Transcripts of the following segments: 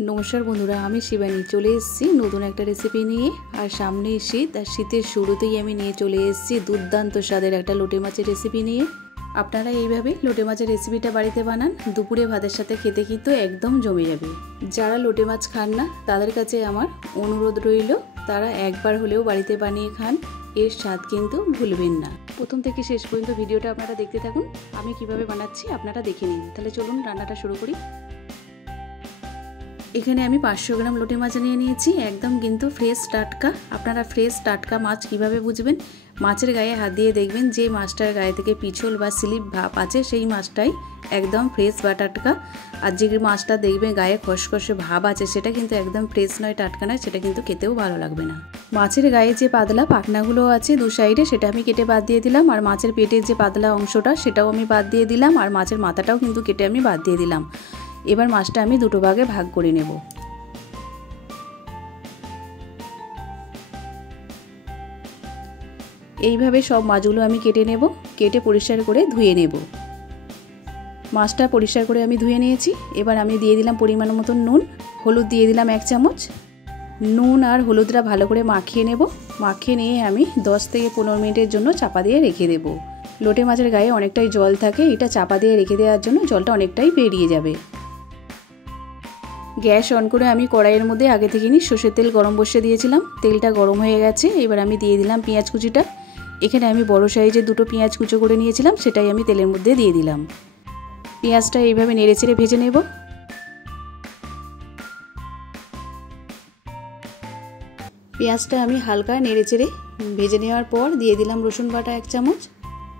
नमस्कार बंधुरा आमी शिवानी चले एसेছি नतून एक रेसिपि निये और सामने शीत और शीतेर शुरूतेई आमी निये चले एसेছি दुर्दान्त स्वादेर एक लोटे माछेर रेसिपि निये। आपनारा এইভাবে लोटे माछेर रेसिपिटा बाड़ीते बानान दुपुरे भातेर साथे खेते किन्तु एकदम जमे जाबे। जारा लोटे माछ खान ना तादेर काछे आमार अनुरोध रइलो तारा एकबार हलेও बाड़ीते बानिয়ে खान, एर स्वाद किन्तु भूलबेन ना। प्रथम थेके शेष पर्यन्त भिडियोटा आपनारा देखते थाकुन, आमी किभाबे बानाচ্ছি आपनारा देखे निन। ताहले चलुन रान्नाटा शुरू करी। एखाने आमी 500 ग्राम लोटे माछ निये निয়েছি एकदम किन्तु फ्रेश टाटका। आपनारा फ्रेश टाटका माछ किभाबे बुझबेन, माछेर गाये हाथ दिए देखबेन जे माछटार गाये थेके पिछल बा स्लिप भाप आछे सेई माछटाई एकदम फ्रेश बा टाटका। আর যে মাছটা দেখবেন গায়ে খসখসে ভাব আছে সেটা কিন্তু একদম ফ্রেশ নয়, টাটকা নয়, সেটা কিন্তু খেতেও ভালো লাগবে না। মাছের গায়ে যে পাতলা পাখনাগুলো আছে দু সাইডে সেটা আমি কেটে বাদ দিয়ে দিলাম, আর মাছের পেটের যে পাতলা অংশটা সেটাও আমি বাদ দিয়ে দিলাম, আর মাছের মাথাটাও কিন্তু কেটে আমি বাদ দিয়ে দিলাম। এবার মাছটা আমি দুটো ভাগে ভাগ করে নেব। এইভাবে সব মাছগুলো আমি কেটে নেব, কেটে পরিষ্কার করে ধুয়ে নেব। মাছটা পরিষ্কার করে আমি ধুয়ে নিয়েছি। এবার আমি দিয়ে দিলাম পরিমাণ মতো নুন, হলুদ দিয়ে দিলাম 1 চামচ। নুন আর হলুদটা ভালো করে মাখিয়ে নেব। মাখিয়ে নিয়ে আমি 10 থেকে 15 মিনিটের জন্য চাপা দিয়ে রেখে দেব। লোটে মাছের গায়ে অনেকটাই জল থাকে, এটা চাপা দিয়ে রেখে দেওয়ার জন্য জলটা অনেকটাই বেরিয়ে যাবে। গ্যাস অন করে আমি কড়াইয়ের মধ্যে আগে থেকে সরষের তেল গরম বসিয়ে দিয়েছিলাম। তেলটা গরম হয়ে গেছে। এবার আমি দিয়ে দিলাম পেঁয়াজ কুচিটা। এখানে আমি বড় সাইজের দুটো পেঁয়াজ কুচো করে নিয়েছিলাম, সেটাই আমি তেলের মধ্যে দিয়ে দিলাম। পেঁয়াজটা এইভাবে নেড়েচেড়ে ভেজে নেব। পেঁয়াজটা আমি হালকা নেড়েচেড়ে ভেজে নেওয়ার পর দিয়ে দিলাম রসুন বাটা 1 চামচ।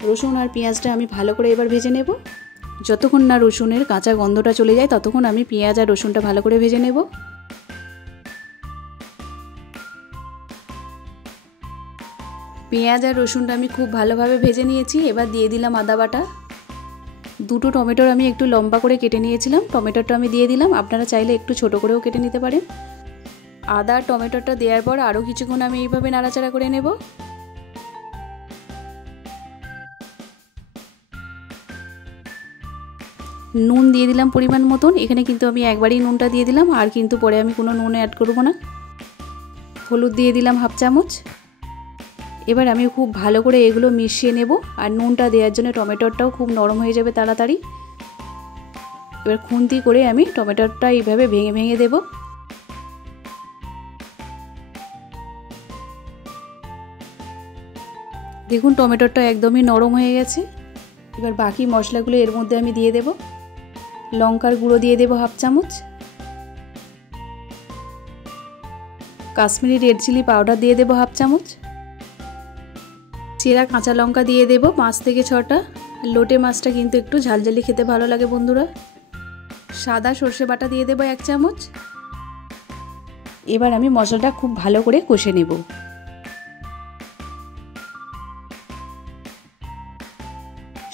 রসুন আর পেঁয়াজটা আমি ভালো করে এবার ভেজে নেব। যতক্ষণ না রসুনের কাঁচা গন্ধটা চলে যায় ততক্ষণ আমি পেঁয়াজ আর রসুনটা ভালো করে ভেজে নেব। পেঁয়াজ আর রসুনটা আমি খুব ভালোভাবে ভেজে নিয়েছি। এবার দিয়ে দিলাম আদা বাটা। দুটো টমেটোর আমি একটু লম্বা করে কেটে নিয়েছিলাম, টমেটোটা আমি দিয়ে দিলাম। আপনারা চাইলে একটু ছোট করেও কেটে নিতে পারেন। আদা টমেটোটা দেওয়ার পর আরও কিছুক্ষণ আমি এইভাবে নাড়াচাড়া করে নেব। নুন দিয়ে দিলাম পরিমাণ মতন। এখানে কিন্তু আমি একবারই নুনটা দিয়ে দিলাম, আর কিন্তু পরে আমি কোনো নুন অ্যাড করব না। হলুদ দিয়ে দিলাম 1/2 চামচ। এবার আমি খুব ভালো করে এগুলো মিশিয়ে নেব। আর নুনটা দেওয়ার জন্য টমেটোটাও খুব নরম হয়ে যাবে তাড়াতাড়ি। এবার খুন্তি করে আমি টমেটোটা এইভাবে ভেঙে ভেঙে দেব। দেখুন টমেটোটা একদমই নরম হয়ে গেছে। এবার বাকি মশলাগুলো এর মধ্যে আমি দিয়ে দেব। লঙ্কার গুঁড়ো দিয়ে দেব 1/2 চামচ। কাশ্মীরি রেড চিলি পাউডার দিয়ে দেব 1/2 চামচ। চেরা কাঁচা লঙ্কা দিয়ে দেব 5 থেকে 6টা। লোটে মাছটা কিন্তু একটু ঝালঝালি খেতে ভালো লাগে বন্ধুরা। সাদা সর্ষে বাটা দিয়ে দেব 1 চামচ। এবার আমি মশলাটা খুব ভালো করে কষে নেব।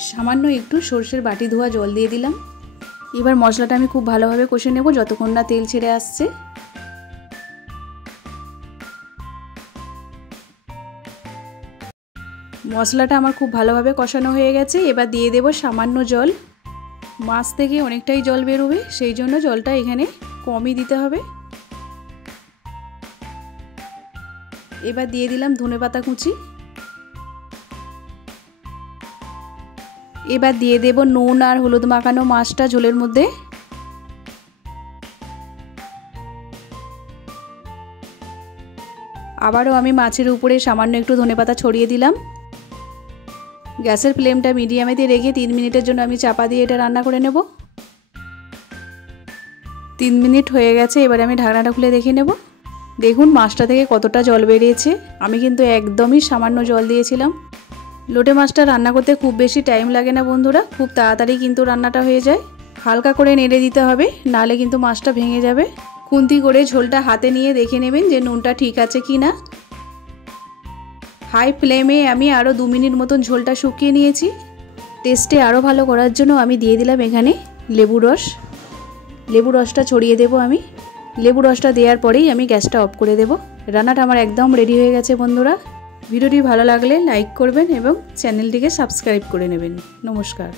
সামান্য একটু সর্ষের বাটি ধোয়া জল দিয়ে দিলাম। এবার মশলাটা আমি খুব ভালোভাবে কষে নেব যতক্ষণ না তেল ছেড়ে আসছে। মশলাটা আমার খুব ভালোভাবে কষানো হয়ে গেছে। এবার দিয়ে দেব সামান্য জল। মাছ থেকে অনেকটাই জল বেরোবে, সেই জন্য জলটা এখানে কমই দিতে হবে। এবার দিয়ে দিলাম ধনেপাতা কুচি। এবার দিয়ে দেব নুন আর হলুদ মাখানো মাছটা ঝোলের মধ্যে। আবারও আমি মাছের উপরে সামান্য একটু ধনেপাতা ছড়িয়ে দিলাম। গ্যাসের ফ্লেমটা মিডিয়ামে দিয়ে রেখে 3 মিনিটের জন্য আমি চাপা দিয়ে এটা রান্না করে নেব। 3 মিনিট হয়ে গেছে। এবার আমি ঢাকনাটা খুলে দেখে নেব। দেখুন মাছটা থেকে কতটা জল বেরিয়েছে। আমি কিন্তু একদমই সামান্য জল দিয়েছিলাম। লোটে মাছটা রান্না করতে খুব বেশি টাইম লাগে না বন্ধুরা, খুব তাড়াতাড়ি কিন্তু রান্নাটা হয়ে যায়। হালকা করে নেড়ে দিতে হবে, নাহলে কিন্তু মাছটা ভেঙে যাবে। খুন্তি করে ঝোলটা হাতে নিয়ে দেখে নেবেন যে নুনটা ঠিক আছে কি না। হাই ফ্লেমে আমি আরও 2 মিনিট মতন ঝোলটা শুকিয়ে নিয়েছি। টেস্টে আরও ভালো করার জন্য আমি দিয়ে দিলাম এখানে লেবু রস। লেবু রসটা ছড়িয়ে দেব আমি। লেবু রসটা দেওয়ার পরেই আমি গ্যাসটা অফ করে দেব। রান্নাটা আমার একদম রেডি হয়ে গেছে বন্ধুরা। ভিডিওটি ভালো লাগলে লাইক করবেন এবং চ্যানেলটিকে সাবস্ক্রাইব করে নেবেন। নমস্কার।